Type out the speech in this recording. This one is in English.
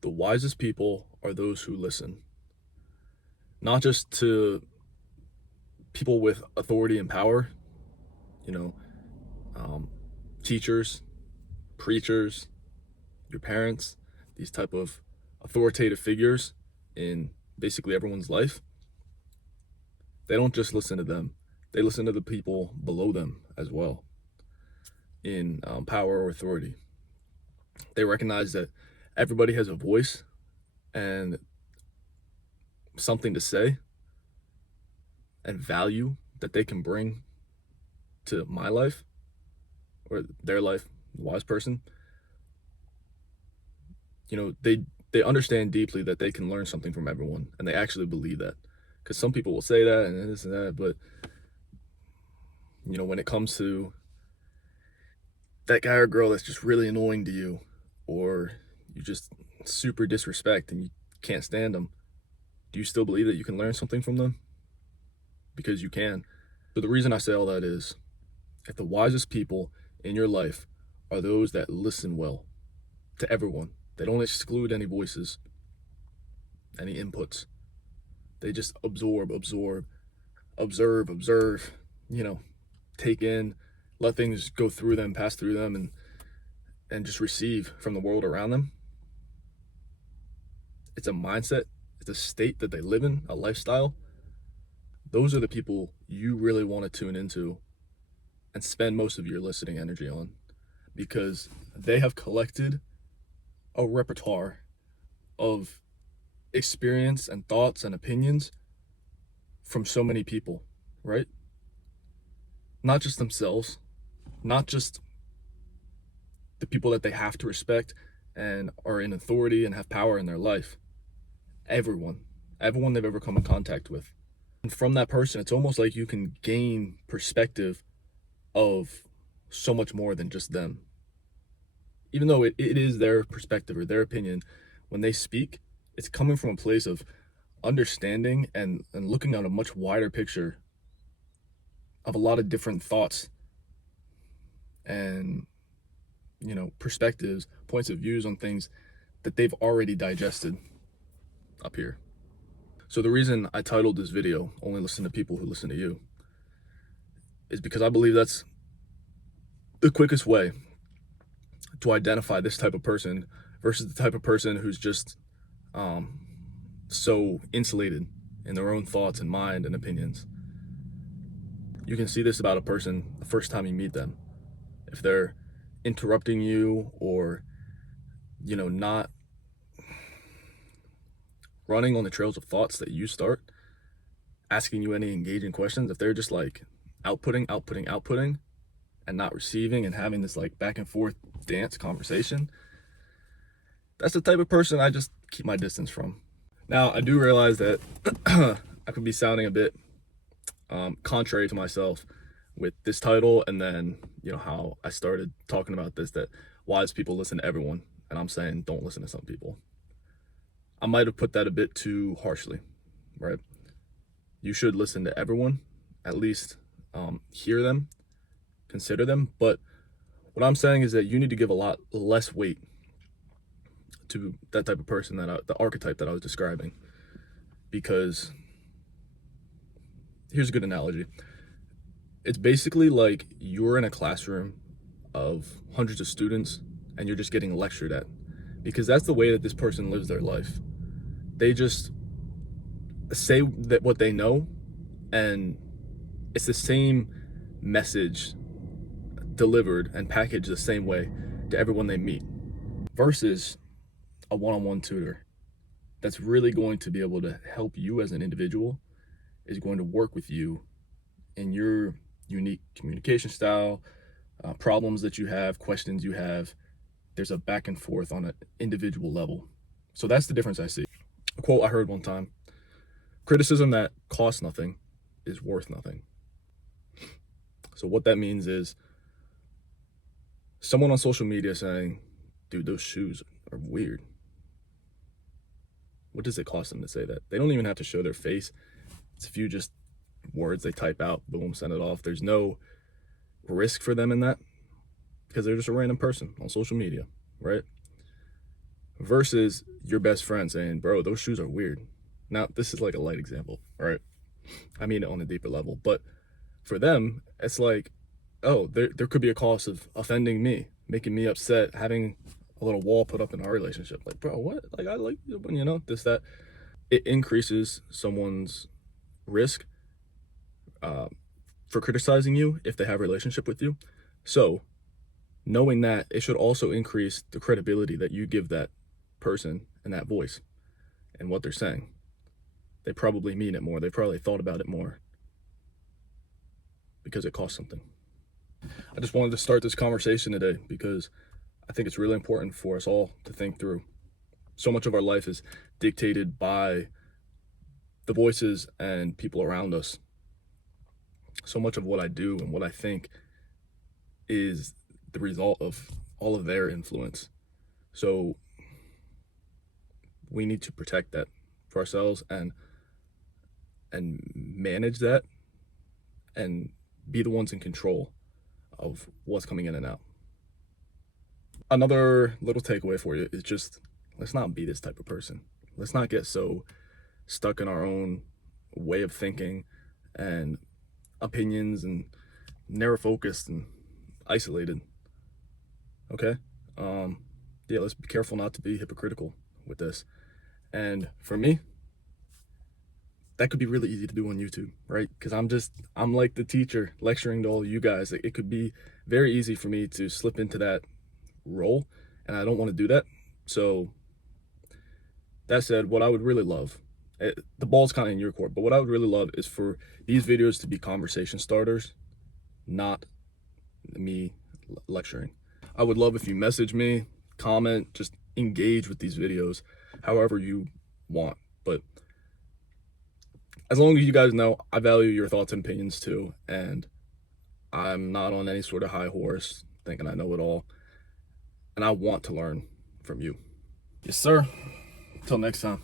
The wisest people are those who listen, not just to people with authority and power, you know, um, teachers, preachers, your parents, these type of authoritative figures in basically everyone's life. They don't just listen to them; they listen to the people below them as well in power or authority. They recognize that everybody has a voice and something to say and value that they can bring to my life or their life, the wise person. They understand deeply that they can learn something from everyone, and they actually believe that. Because some people will say that and this and that, but when it comes to that guy or girl that's just really annoying to you, or you just super disrespect and you can't stand them, do you still believe that you can learn something from them? Because you can. So the reason I say all that is, if the wisest people in your life are those that listen well to everyone, they don't exclude any voices, any inputs. They just absorb, observe, take in, let things go through them, pass through them, and just receive from the world around them. It's a mindset, it's a state that they live in, a lifestyle. Those are the people you really want to tune into and spend most of your listening energy on, because they have collected a repertoire of experience and thoughts and opinions from so many people, right? Not just themselves, not just the people that they have to respect and are in authority and have power in their life. Everyone they've ever come in contact with. And from that person, it's almost like you can gain perspective of so much more than just them. Even though it is their perspective or their opinion, when they speak, it's coming from a place of understanding and looking at a much wider picture of a lot of different thoughts and perspectives, points of views on things that they've already digested up here. So the reason I titled this video, Only Listen to People Who Listen to You, is because I believe that's the quickest way to identify this type of person versus the type of person who's just so insulated in their own thoughts and mind and opinions. You can see this about a person the first time you meet them. If they're interrupting you or, not running on the trails of thoughts that you start, asking you any engaging questions, if they're just like outputting, and not receiving and having this like back and forth dance conversation, that's the type of person I just keep my distance from. Now, I do realize that I could be sounding a bit contrary to myself with this title, and then how I started talking about this, that wise people listen to everyone, and I'm saying don't listen to some people. I might have put that a bit too harshly, right? You should listen to everyone, at least hear them, consider them. But what I'm saying is that you need to give a lot less weight to that type of person, the archetype that I was describing. Because here's a good analogy. It's basically like you're in a classroom of hundreds of students and you're just getting lectured at, because that's the way that this person lives their life. They just say that what they know, and it's the same message delivered and packaged the same way to everyone they meet, versus a one-on-one tutor that's really going to be able to help you as an individual, is going to work with you in your unique communication style, problems that you have, questions you have. There's a back and forth on an individual level. So that's the difference I see. A quote I heard one time: criticism that costs nothing is worth nothing. So what that means is someone on social media saying, dude, those shoes are weird. What does it cost them to say that? They don't even have to show their face. It's a few just words they type out, boom, send it off. There's no risk for them in that, because they're just a random person on social media, right? Versus your best friend saying, bro, those shoes are weird. Now, this is like a light example, all right? I mean it on a deeper level, but for them, it's like, oh, there could be a cost of offending me, making me upset, having a little wall put up in our relationship. Like, bro, what? Like, I like you, you know, this, that. It increases someone's risk for criticizing you if they have a relationship with you. So, knowing that, it should also increase the credibility that you give that person and that voice and what they're saying. They probably mean it more. They probably thought about it more because it costs something. I just wanted to start this conversation today because I think it's really important for us all to think through. So much of our life is dictated by the voices and people around us. So much of what I do and what I think is the result of all of their influence. So we need to protect that for ourselves and manage that and be the ones in control of what's coming in and out. Another little takeaway for you is just, let's not be this type of person. Let's not get so stuck in our own way of thinking and opinions and narrow focused and isolated. Okay? Yeah, let's be careful not to be hypocritical with this. And for me, that could be really easy to do on YouTube, right? Because I'm like the teacher lecturing to all of you guys. It could be very easy for me to slip into that role, and I don't want to do that. So that said, what I would really love, the ball's kind of in your court, but what I would really love is for these videos to be conversation starters, not me lecturing. I would love if you message me, comment, just engage with these videos however you want. But as long as you guys know, I value your thoughts and opinions too, and I'm not on any sort of high horse thinking I know it all, and I want to learn from you. Yes, sir. Until next time.